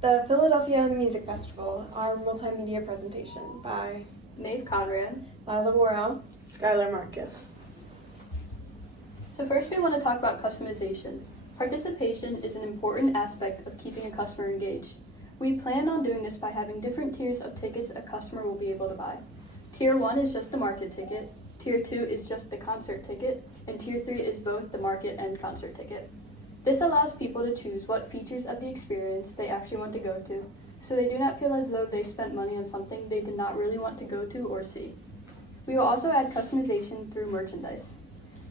The Philadelphia Music Festival, our multimedia presentation by Maeve, Conran. Lyla, Worrell. Skyler, Marcus. So first we want to talk about customization. Participation is an important aspect of keeping a customer engaged. We plan on doing this by having different tiers of tickets a customer will be able to buy. Tier 1 is just the market ticket, Tier 2 is just the concert ticket, and Tier 3 is both the market and concert ticket. This allows people to choose what features of the experience they actually want to go to, so they do not feel as though they spent money on something they did not really want to go to or see. We will also add customization through merchandise.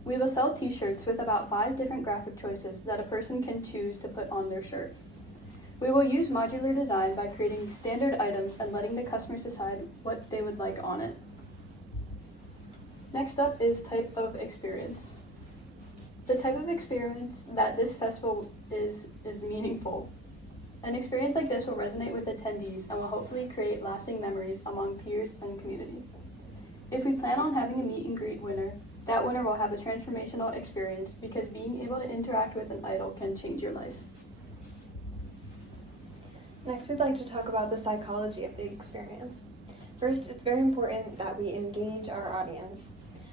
We will sell t-shirts with about 5 different graphic choices that a person can choose to put on their shirt. We will use modular design by creating standard items and letting the customers decide what they would like on it. Next up is type of experience. The type of experience that this festival is meaningful. An experience like this will resonate with attendees and will hopefully create lasting memories among peers and community. If we plan on having a meet and greet winner, that winner will have a transformational experience because being able to interact with an idol can change your life. Next, we'd like to talk about the psychology of the experience. First, it's very important that we engage our audience.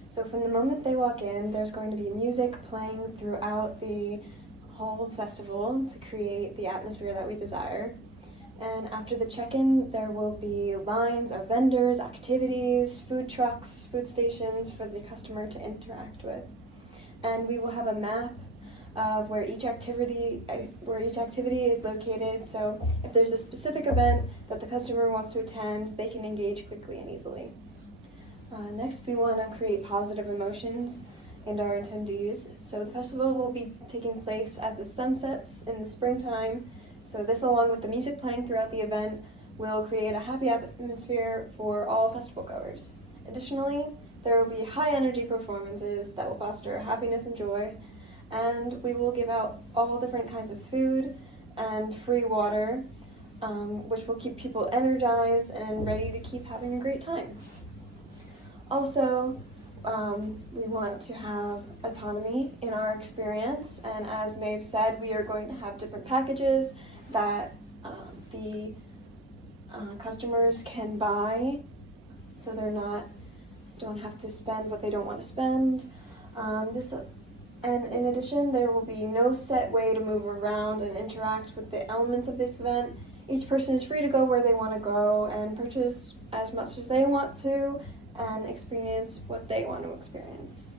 So from the moment they walk in, there's going to be music playing throughout the whole festival to create the atmosphere that we desire. And after the check-in, there will be lines of vendors, activities, food trucks, food stations for the customer to interact with. And we will have a map of where each activity is located, so if there's a specific event that the customer wants to attend, they can engage quickly and easily. Next, we want to create positive emotions in our attendees. So the festival will be taking place as the sun sets in the springtime. So this, along with the music playing throughout the event, will create a happy atmosphere for all festival goers. Additionally, there will be high energy performances that will foster happiness and joy, and we will give out all different kinds of food and free water, which will keep people energized and ready to keep having a great time. Also, we want to have autonomy in our experience, and as Maeve said, we are going to have different packages that the customers can buy, so don't have to spend what they don't want to spend. And in addition, there will be no set way to move around and interact with the elements of this event. Each person is free to go where they want to go and purchase as much as they want to and experience what they want to experience.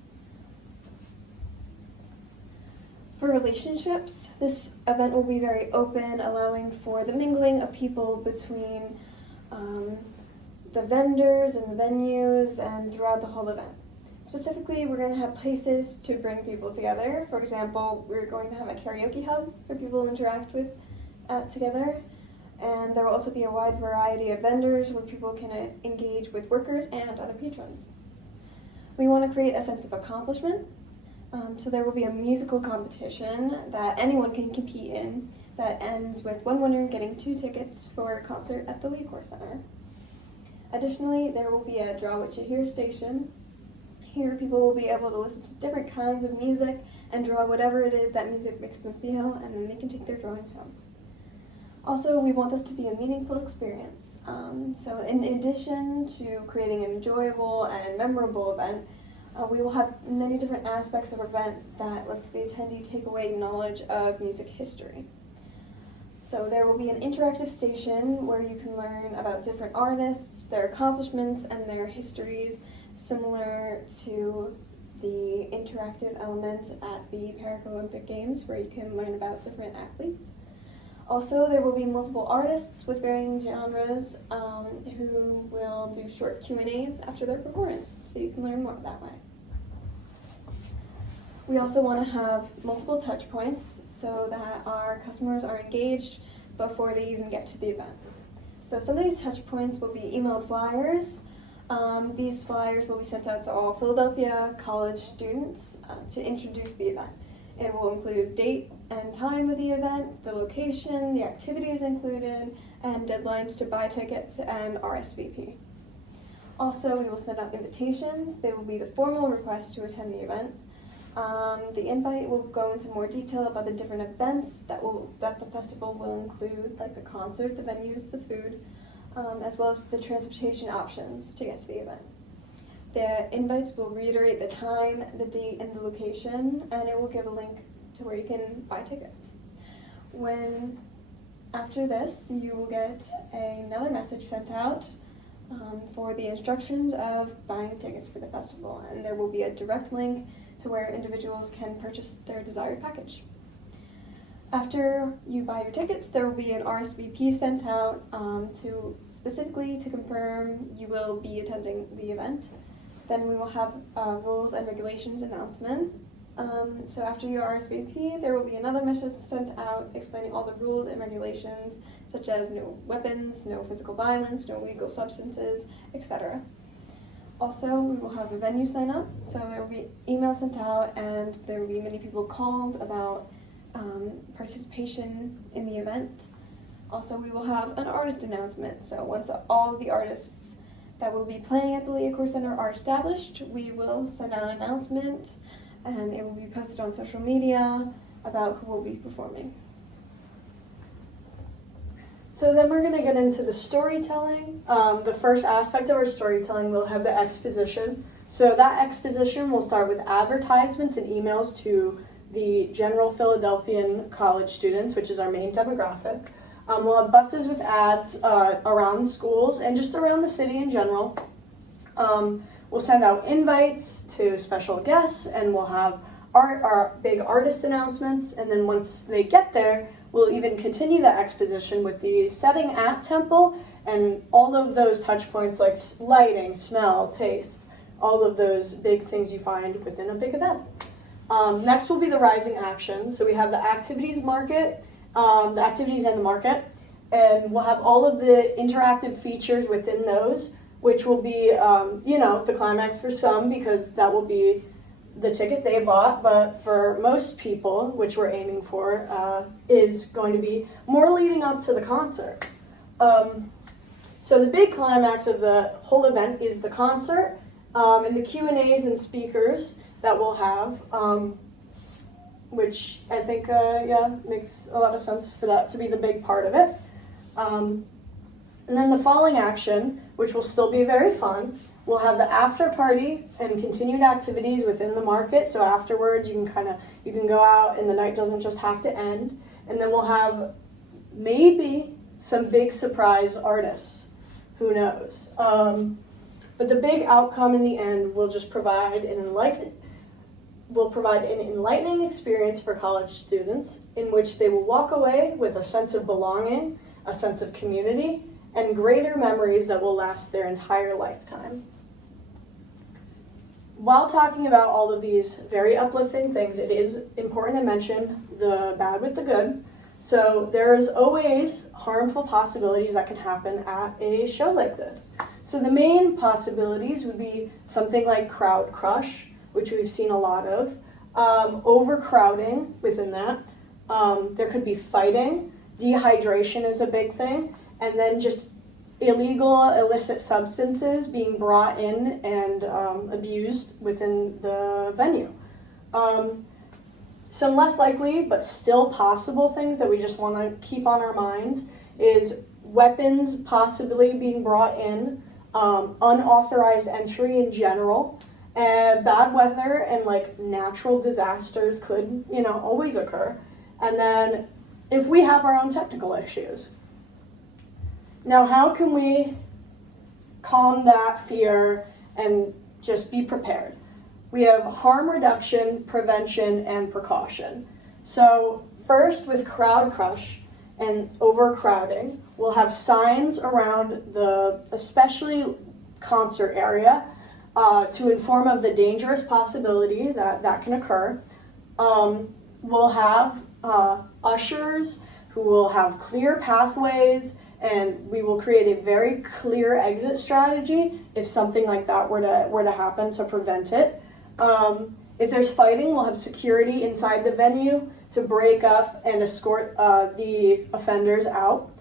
For relationships, this event will be very open, allowing for the mingling of people between the vendors and the venues and throughout the whole event. Specifically, we're going to have places to bring people together. For example, we're going to have a karaoke hub where people interact with together. And there will also be a wide variety of vendors where people can engage with workers and other patrons. We want to create a sense of accomplishment. So there will be a musical competition that anyone can compete in that ends with one winner getting 2 tickets for a concert at the Lee Center. Additionally, there will be a Draw What You Hear station. Here, people will be able to listen to different kinds of music and draw whatever it is that music makes them feel, and then they can take their drawings home. Also, we want this to be a meaningful experience. So in addition to creating an enjoyable and memorable event, we will have many different aspects of our event that lets the attendee take away knowledge of music history. So there will be an interactive station where you can learn about different artists, their accomplishments, and their histories, similar to the interactive element at the Paralympic Games, where you can learn about different athletes. Also, there will be multiple artists with varying genres who will do short Q&As after their performance, so you can learn more that way. We also want to have multiple touch points so that our customers are engaged before they even get to the event. So some of these touch points will be emailed flyers. These flyers will be sent out to all Philadelphia college students to introduce the event. It will include date and time of the event, the location, the activities included, and deadlines to buy tickets and RSVP. Also, we will send out invitations. They will be the formal request to attend the event. The invite will go into more detail about the different events that the festival will include, like the concert, the venues, the food, as well as the transportation options to get to the event. The invites will reiterate the time, the date, and the location, and it will give a link to where you can buy tickets. After this, you will get another message sent out for the instructions of buying tickets for the festival, and there will be a direct link to where individuals can purchase their desired package. After you buy your tickets, there will be an RSVP sent out specifically to confirm you will be attending the event. Then we will have rules and regulations announcement. So after your RSVP, there will be another message sent out explaining all the rules and regulations, such as no weapons, no physical violence, no illegal substances, etc. Also, we will have a venue sign up, so there will be emails sent out, and there will be many people called about participation in the event. Also, we will have an artist announcement, so once all of the artists that will be playing at the Leacourt Center are established, we will send out an announcement, and it will be posted on social media about who will be performing. So then we're going to get into the storytelling. The first aspect of our storytelling will have the exposition. So that exposition will start with advertisements and emails to the general Philadelphian college students, which is our main demographic. We'll have buses with ads around schools and just around the city in general. We'll send out invites to special guests, and we'll have our big artist announcements. And then once they get there, we'll even continue the exposition with the setting at Temple and all of those touch points like lighting, smell, taste, all of those big things you find within a big event. Next will be the rising actions. So we have the activities market, the activities and the market, and we'll have all of the interactive features within those, which will be, the climax for some because that will be the ticket they bought, but for most people, which we're aiming for, is going to be more leading up to the concert. So the big climax of the whole event is the concert and the Q&As and speakers that we'll have, which I think, makes a lot of sense for that to be the big part of it. And then the following action, which will still be very fun, we'll have the after party and continued activities within the market. So afterwards, you can go out and the night doesn't just have to end. And then we'll have maybe some big surprise artists. Who knows? But the big outcome in the end will just provide an enlightening experience for college students in which they will walk away with a sense of belonging, a sense of community, and greater memories that will last their entire lifetime. While talking about all of these very uplifting things, it is important to mention the bad with the good. So there's always harmful possibilities that can happen at a show like this. So the main possibilities would be something like crowd crush, which we've seen a lot of, overcrowding within that. There could be fighting, dehydration is a big thing, and then just illegal, illicit substances being brought in and abused within the venue. Some less likely, but still possible things that we just want to keep on our minds is weapons possibly being brought in, unauthorized entry in general, and bad weather and like natural disasters could, always occur. And then if we have our own technical issues. Now, how can we calm that fear and just be prepared? We have harm reduction, prevention, and precaution. So first, with crowd crush and overcrowding, we'll have signs around the especially concert area to inform of the dangerous possibility that can occur. We'll have ushers who will have clear pathways, and we will create a very clear exit strategy if something like that were to happen to prevent it. If there's fighting, we'll have security inside the venue to break up and escort the offenders out.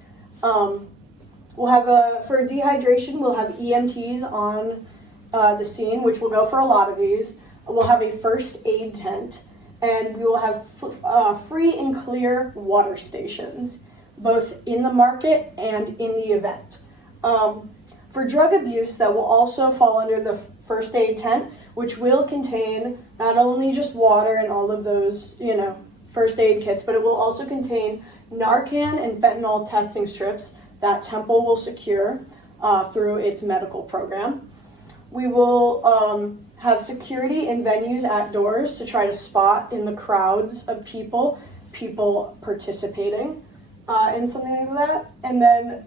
We'll have for dehydration, we'll have EMTs on the scene, which will go for a lot of these. We'll have a first aid tent, and we will have free and clear water stations, both in the market and in the event. For drug abuse, that will also fall under the first aid tent, which will contain not only just water and all of those, first aid kits, but it will also contain Narcan and fentanyl testing strips that Temple will secure through its medical program. We will have security in venues at doors to try to spot in the crowds of people participating in something like that. And then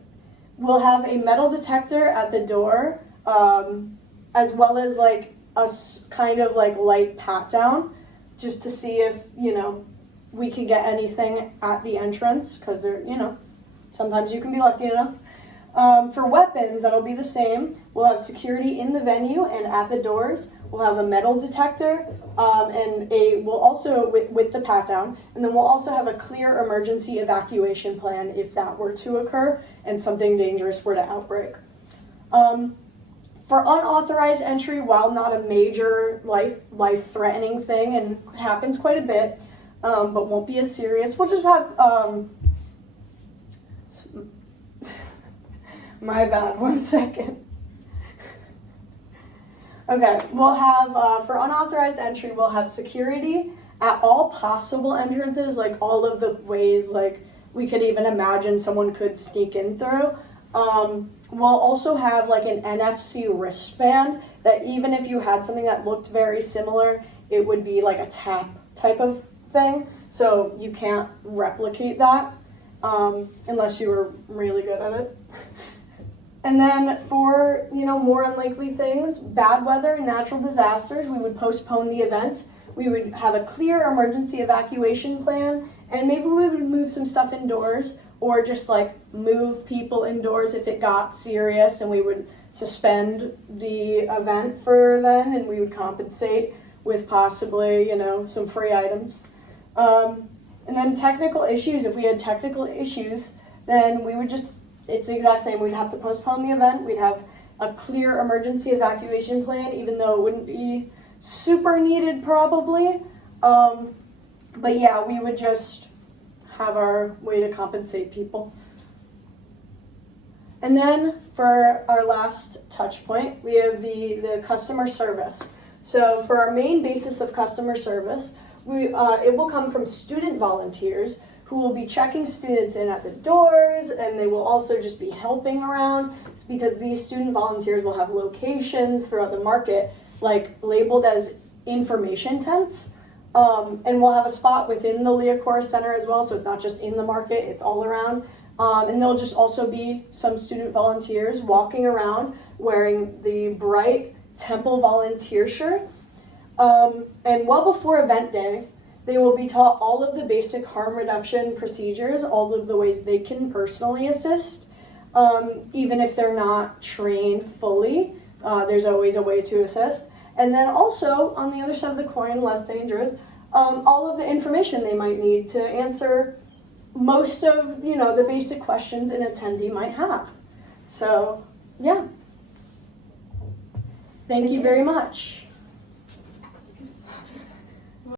we'll have a metal detector at the door, as well as like a kind of like light pat down, just to see if, we can get anything at the entrance, because they're, sometimes you can be lucky enough. For weapons, that'll be the same. We'll have security in the venue and at the doors. We'll have a metal detector, and we'll also, with the pat down, and then we'll also have a clear emergency evacuation plan if that were to occur and something dangerous were to outbreak. For unauthorized entry, while not a major life-threatening thing, and happens quite a bit, but won't be as serious, we'll just have, my bad, 1 second. Okay, we'll have, for unauthorized entry, we'll have security at all possible entrances, like all of the ways, like, we could even imagine someone could sneak in through. We'll also have, like, an NFC wristband that even if you had something that looked very similar, it would be like a tap type of thing, so you can't replicate that unless you were really good at it. And then for, more unlikely things, bad weather and natural disasters, we would postpone the event. We would have a clear emergency evacuation plan, and maybe we would move some stuff indoors, or just like move people indoors if it got serious, and we would suspend the event for then, and we would compensate with possibly, some free items. And then technical issues, if we had technical issues, then we would just, it's the exact same. We'd have to postpone the event. We'd have a clear emergency evacuation plan, even though it wouldn't be super needed probably. But yeah, we would just have our way to compensate people. And then for our last touch point, we have the customer service. So for our main basis of customer service, it will come from student volunteers who will be checking students in at the doors, and they will also just be helping around, because these student volunteers will have locations throughout the market, like labeled as information tents, and we'll have a spot within the Leocora Center as well, so it's not just in the market, it's all around. And there'll just also be some student volunteers walking around wearing the bright Temple volunteer shirts. And well before event day, they will be taught all of the basic harm reduction procedures, all of the ways they can personally assist. Even if they're not trained fully, there's always a way to assist. And then also, on the other side of the coin, less dangerous, all of the information they might need to answer most of, the basic questions an attendee might have. So, yeah. Thank you very much.